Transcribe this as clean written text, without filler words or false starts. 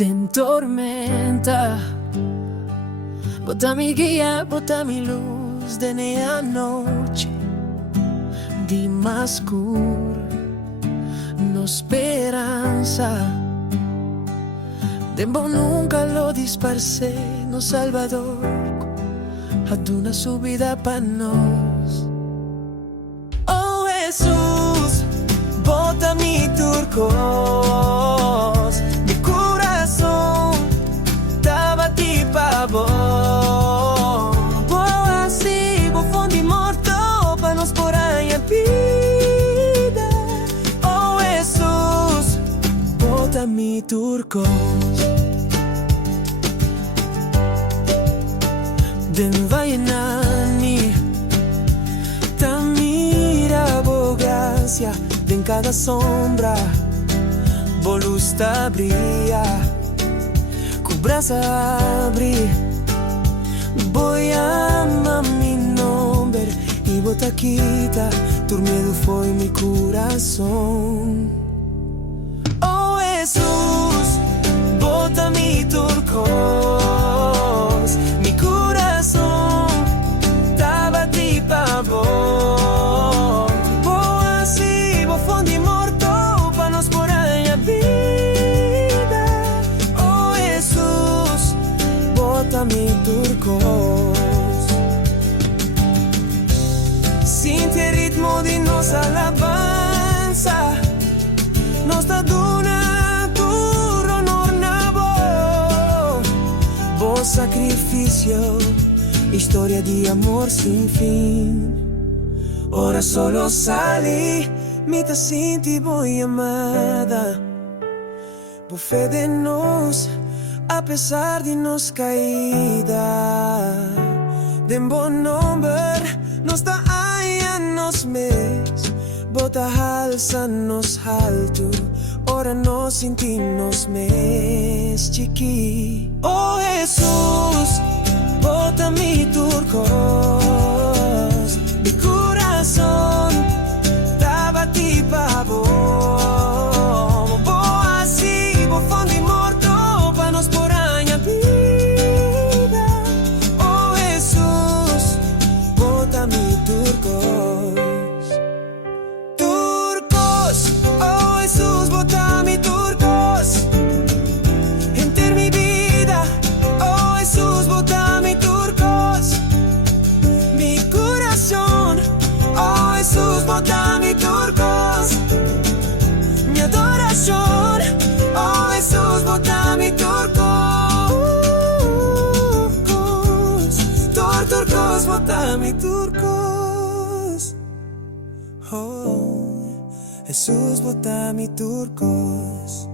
en tormenta. Bota mi guía, bota mi luz de noche, di más cur, no speranza. Tempo nunca lo disparse, no Salvador, ad una subida pa' nos. Oh Jesús, bota mi turcos, mi corazón estaba ti pa' vos. Vos así, vos fondi morto pa' nos por ahí en vida. Oh Jesús, bota mi turcos. Den vajenani, ta mira bo gracia, en cada sombra, bo luz ta brilla, cubrasa abrir, voy a amar mi nombre y bota quita, tu miedo fue mi corazón. Oh Jesús, bota mi turcos, mi corazón estaba ti pa' vos. Vos así, vos fondi morto pa' nos por ahí a vida. Oh Jesús, bota mi turcos. Siente el ritmo de nos alabanza, nos da duna tu honor na voz. Vos sacrificio, historia de amor sin fin. Ora solo salí, mi te senti voy amada. Por fe de nos, a pesar de nos caída. De buen nombre, nos da ahí a nos mes. Bota alza nos alto, ora nos sentimos mes chiqui. Oh Jesús, bota mi turcos, mi corazón estaba ti pa' vos. Vos así, vos fondi morto pa' nos por ahí a vida. Oh Jesús, bota mi turcos. Turcos, oh Jesús, bota mi turcos. Enter mi vida, oh Jesús, bota mi turcos. Mi corazón, oh Jesús, bota mi turcos. Mi adoración, oh Jesús, bota mi turcos. Turcos, bota mi turcos. Oh, Jesús, bota mi turcos.